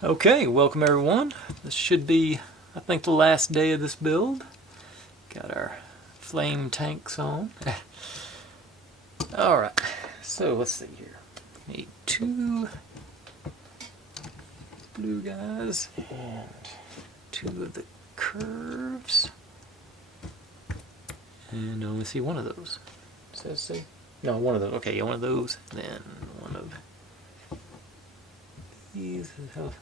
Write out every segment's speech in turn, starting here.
Okay, welcome everyone. This should be, I think, the last day of this build. Got our flame tanks on. Alright, so let's see here. Need two blue guys and two of the curves. And I only see one of those. Says see? No, one of those. Okay, yeah, one of those. Then one of these.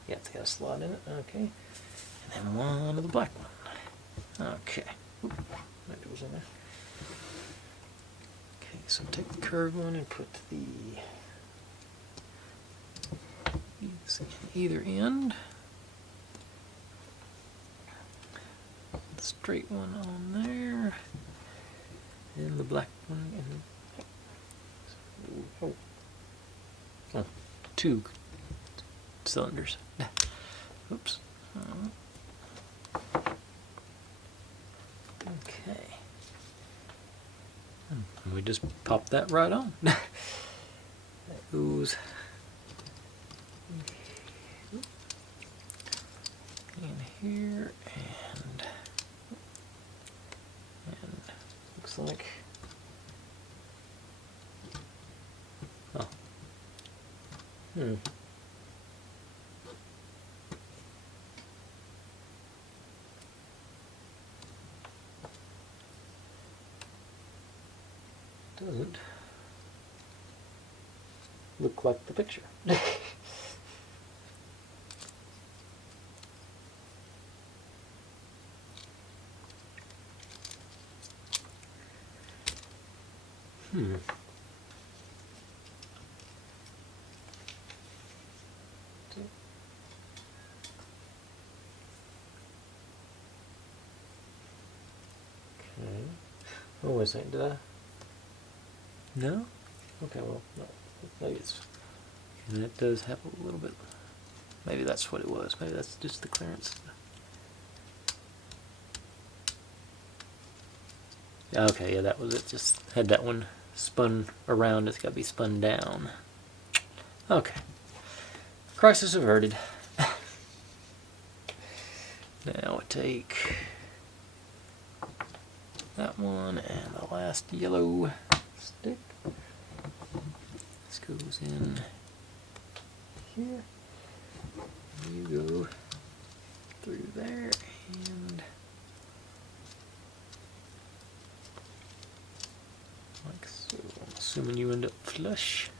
Yeah, it's got a slot in it. Okay. And then one of the black one. Okay. Oop, that goes in there. Okay, so take the curved one and put the either end. The straight one on there. And the black one in. Oh, two cylinders. Oops. Okay. And we just pop that right on. That goes in here and looks like doesn't look like the picture. Okay. Oh, wait a second, did I? No? Okay, well, no. Maybe it's... And it does have a little bit... Maybe that's what it was. Maybe that's just the clearance. Okay, yeah, that was it. Just had that one spun around. It's got to be spun down. Okay. Crisis averted. Now we take that one and the last yellow stick. This goes in here. You go through there and like so. I'm assuming you end up flush.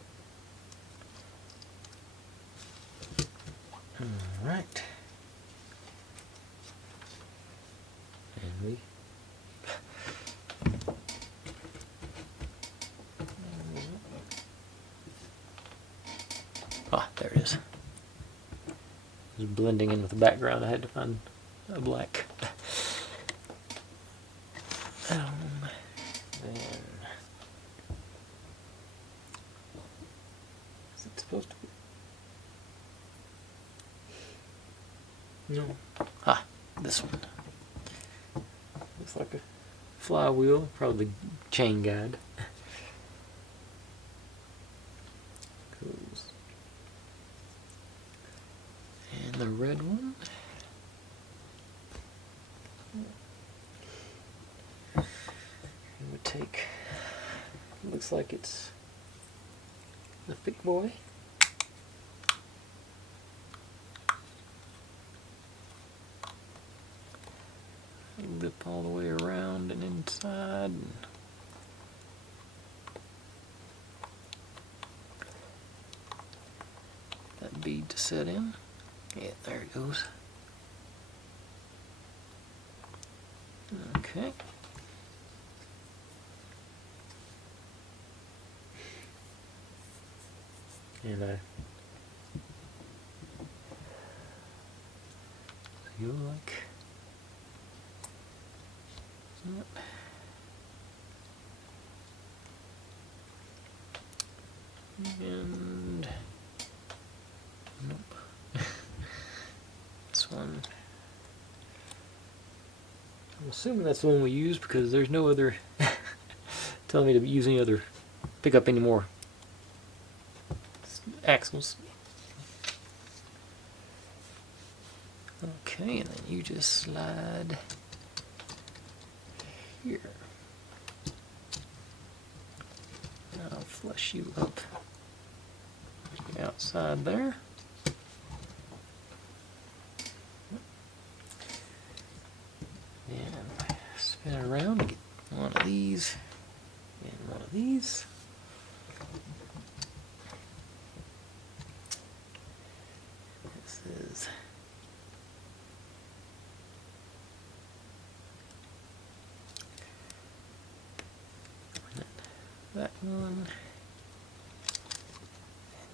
Alright. And we there it is. It was blending in with the background. I had to find a black. Then is it supposed to be? No. This one. Looks like a flywheel, probably chain guide. And the red one. And we take, looks like it's the thick boy. Lip all the way around and inside. That bead to set in. Yeah, there it goes. Okay. And I feel like and nope. This one, I'm assuming that's the one we use because there's no other telling me to use any other, pick up any more axles. Okay, and then you just slide here. I'll flush you up outside there. And spin it around to get one of these and one of these. This is that one.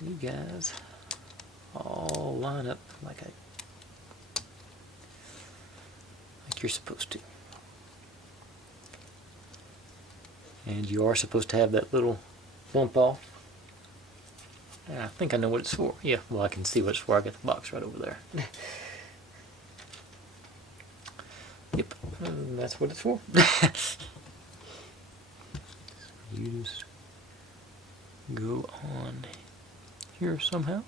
And you guys all line up like you're supposed to. And you are supposed to have that little bump off. And I think I know what it's for. Yeah, well, I can see what it's for. I got the box right over there. Yep, and that's what it's for. You just go on here somehow.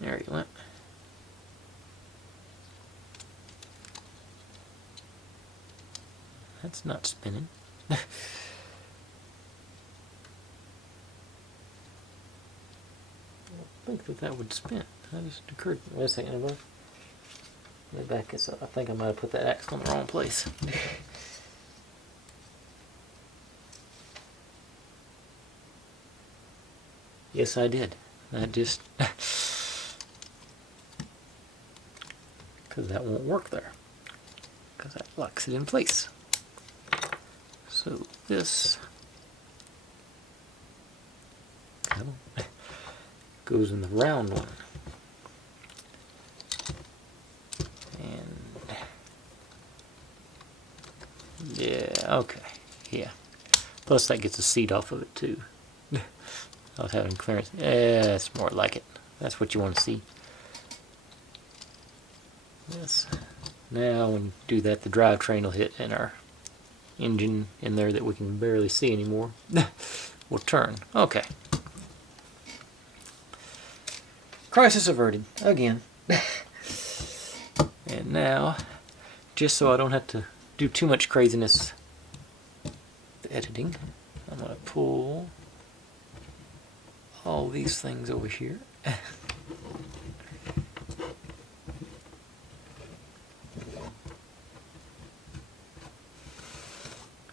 There you went. That's not spinning. I think that would spin. That just occurred. Wait a second, everybody. Let me back this up. I think I might have put that axle in the wrong place. Yes, I did. I just... because that won't work there. Because that locks it in place. So this goes in the round one. And yeah, okay. Yeah. Plus that gets a seat off of it too. I was having clearance. Yeah, that's more like it. That's what you want to see. Yes. Now when you do that, the drivetrain will hit and our engine in there that we can barely see anymore will turn. Okay. Crisis averted. Again. And now, just so I don't have to do too much craziness with editing, I'm going to pull all these things over here. There's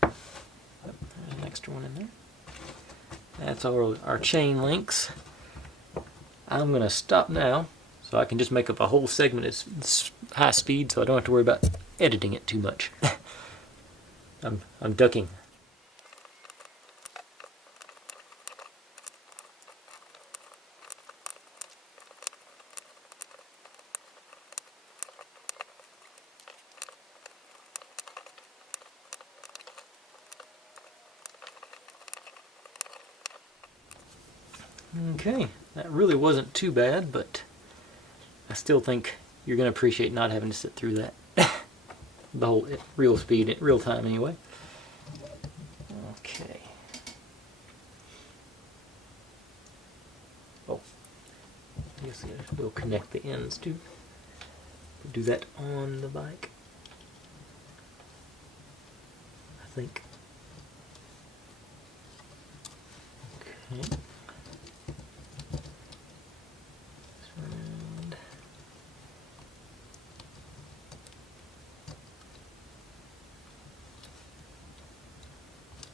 an extra one in there. That's our chain links. I'm going to stop now so I can just make up a whole segment at high speed so I don't have to worry about editing it too much. I'm ducking. Okay, that really wasn't too bad, but I still think you're going to appreciate not having to sit through that. The whole real speed, real time anyway. Okay. Oh, I guess we'll connect the ends too. We'll do that on the bike, I think. Okay.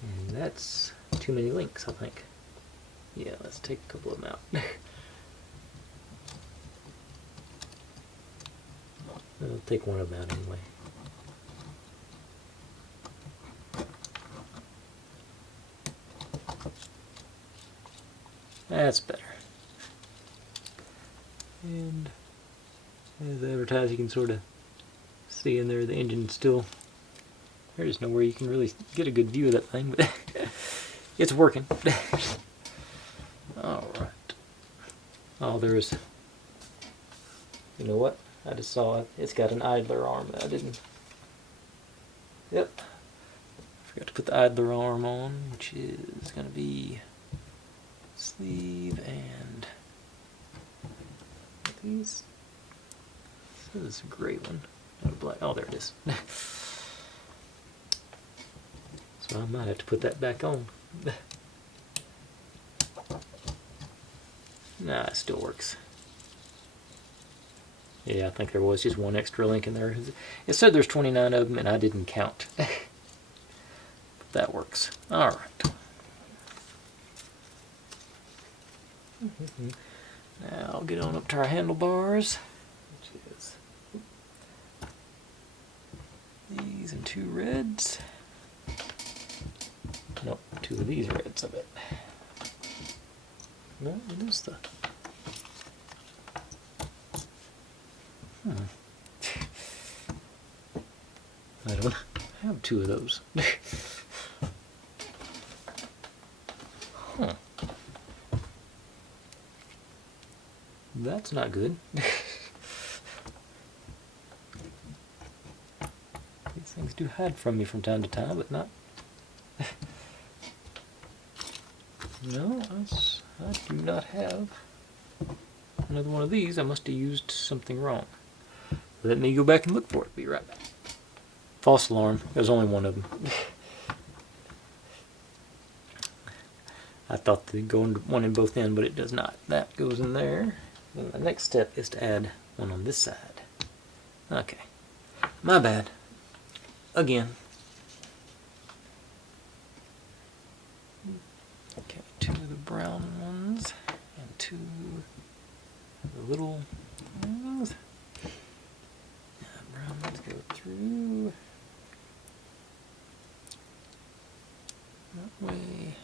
And that's too many links, I think. Yeah, let's take a couple of them out. I'll take one of them out anyway. That's better. And as advertised, you can sort of see in there the engine still. There's nowhere you can really get a good view of that thing, but it's working. Alright. Oh, there's... You know what? I just saw it. It's got an idler arm that I didn't... Yep. Forgot to put the idler arm on, which is going to be sleeve and these. This is a gray one. And a black. Oh, there it is. So I might have to put that back on. Nah, it still works. Yeah, I think there was just one extra link in there. It said there's 29 of them, and I didn't count. But that works. All right. Now I'll get on up to our handlebars, which is these and 2 reds. Nope, 2 of these reds, I bet. No, it is the... I don't have 2 of those. Huh. That's not good. These things do hide from me from time to time, but not... No, I do not have another one of these. I must have used something wrong. Let me go back and look for it. Be right back. False alarm. There's only one of them. I thought they'd go one in both ends, but it does not. That goes in there. Then the next step is to add one on this side. Okay. My bad. Again. Okay, 2 of the brown ones and 2 of the little ones. Brown ones go through that way,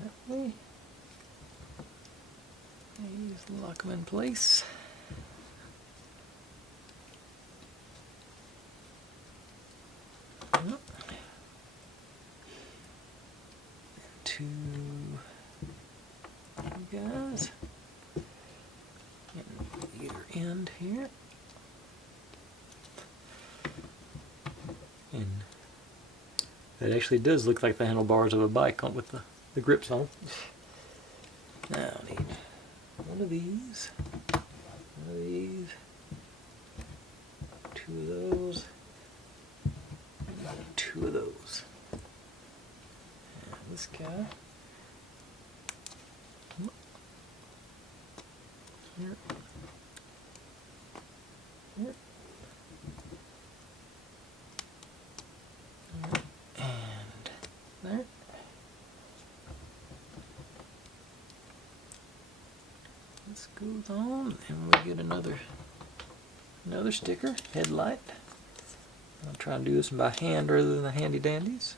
that way. These lock them in place. Yep. And 2 guys in either end here. And that actually does look like the handlebars of a bike on with the grips on. Now I need one of these, 2 of those, and 2 of those. And this guy. Here. Here. And there. This goes on, and we get another sticker, headlight. I'll try and do this by hand rather than the handy dandies.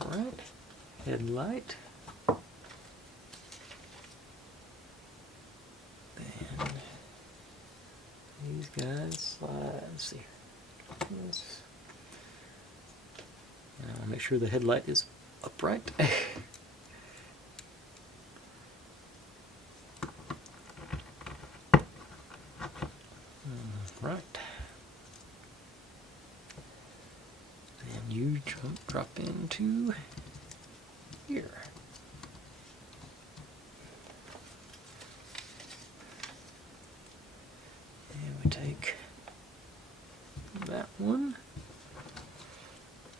Alright, headlight. Then these guys slide, let's see. And I'll make sure the headlight is upright. Right. Then you drop into here. And we take that one.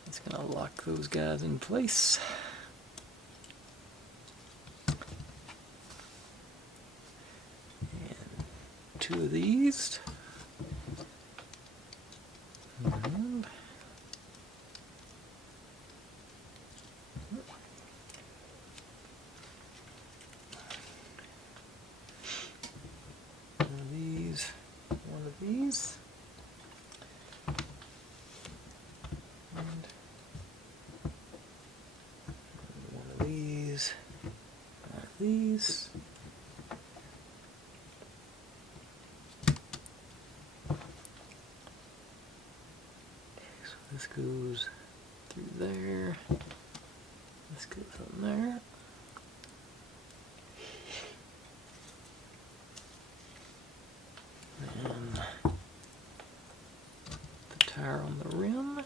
It's going to lock those guys in place. And 2 of these. And one of these. And one of these. So this goes through there. This goes on there. And the tire on the rim.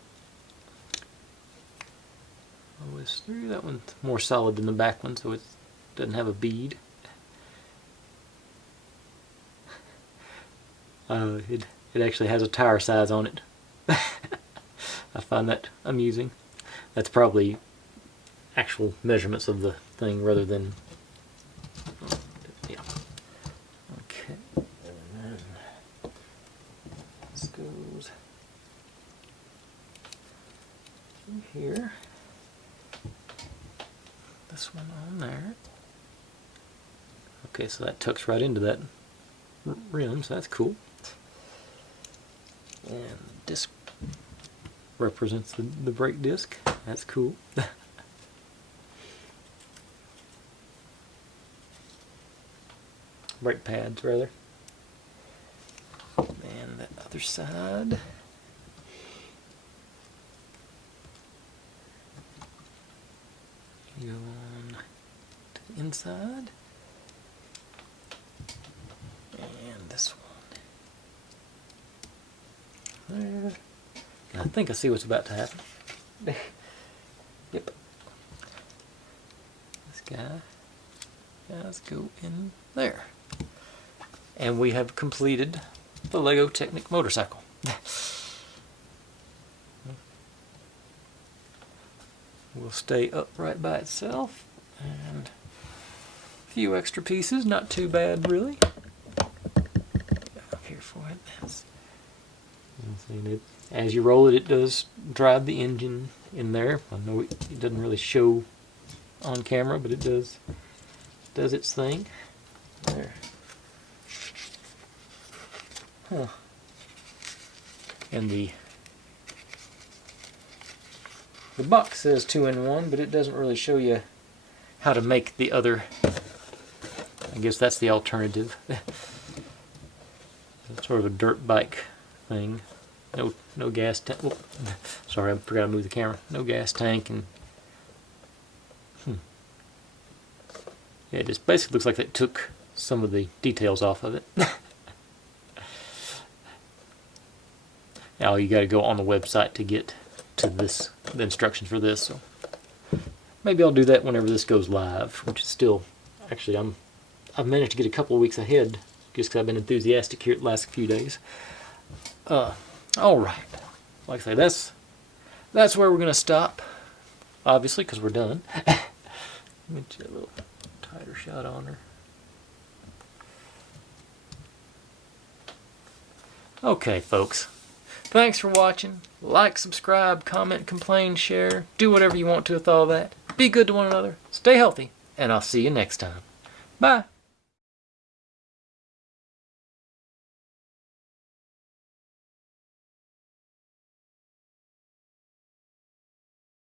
All the this through. That one's more solid than the back one, so it doesn't have a bead. It actually has a tire size on it. I find that amusing. That's probably actual measurements of the thing rather than... yeah. Okay. And then this goes in here. This one on there. Okay, so that tucks right into that rim, so that's cool. And the disc represents the brake disc. That's cool. Brake pads, rather. And that other side. Go on to the inside. And this one. There. I think I see what's about to happen. Yep. This guy does go in there. And we have completed the Lego Technic motorcycle. Will stay upright by itself, and a few extra pieces, not too bad really. Up here for it. As you roll it, it does drive the engine in there. I know it doesn't really show on camera, but it does its thing. There. Huh. And the box says 2-in-1, but it doesn't really show you how to make the other. I guess that's the alternative. It's sort of a dirt bike thing. No gas tank. Oh, sorry, I forgot to move the camera. No gas tank, and yeah, it just basically looks like they took some of the details off of it. Now you got to go on the website to get to the instructions for this. So maybe I'll do that whenever this goes live, which is still actually I've managed to get a couple of weeks ahead just because I've been enthusiastic here the last few days. All right, like I say, that's where we're gonna stop, obviously, because we're done. Let me get a little tighter shot on her. Okay, folks. Thanks for watching. Like, subscribe, comment, complain, share. Do whatever you want to with all that. Be good to one another. Stay healthy. And I'll see you next time. Bye.